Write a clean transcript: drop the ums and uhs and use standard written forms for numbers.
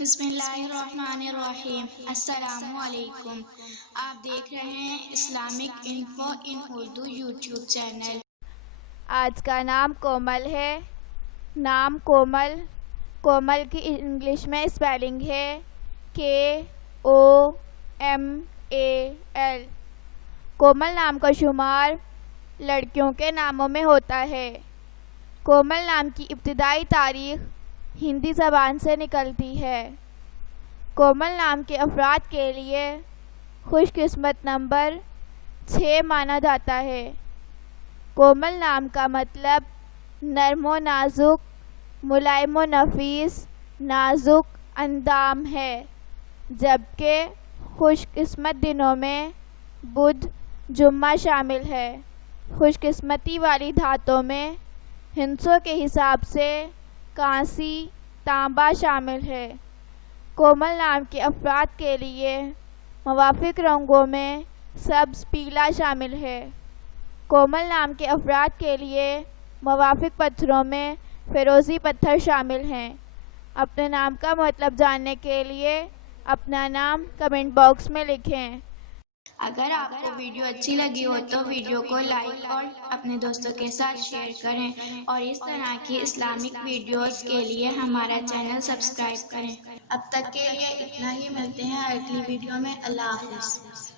بسم اللہ الرحمن الرحیم۔ السلام علیکم۔ آپ دیکھ رہے ہیں اسلامک انفو ان اردو یوٹیوب چینل۔ آج کا نام کومل ہے۔ نام کومل، کومل کی انگلش میں اسپیلنگ ہے KOMAL۔ کومل نام کا شمار لڑکیوں کے ناموں میں ہوتا ہے۔ کومل نام کی ابتدائی تاریخ ہندی زبان سے نکلتی ہے۔ کومل نام کے افراد کے لیے خوش قسمت نمبر 6 مانا جاتا ہے۔ کومل نام کا مطلب نرم و نازک، ملائم و نفیس، نازک اندام ہے، جبکہ خوش قسمت دنوں میں بدھ، جمعہ شامل ہے۔ خوش قسمتی والی دھاتوں میں ہندسوں کے حساب سے کانسی، تانبا شامل ہے۔ کومل نام کے افراد کے لیے موافق رنگوں میں سبز، پیلا شامل ہے۔ کومل نام کے افراد کے لیے موافق پتھروں میں فیروزی پتھر شامل ہیں۔ اپنے نام کا مطلب جاننے کے لیے اپنا نام کمنٹ باکس میں لکھیں۔ اگر آپ کو ویڈیو اچھی لگی ہو تو ویڈیو کو لائک اور اپنے دوستوں کے ساتھ شیئر کریں، اور اس طرح کی اسلامک ویڈیوز کے لیے ہمارا چینل سبسکرائب کریں۔ اب تک کے لیے اتنا ہی، ملتے ہیں اگلی ویڈیو میں۔ اللہ حافظ۔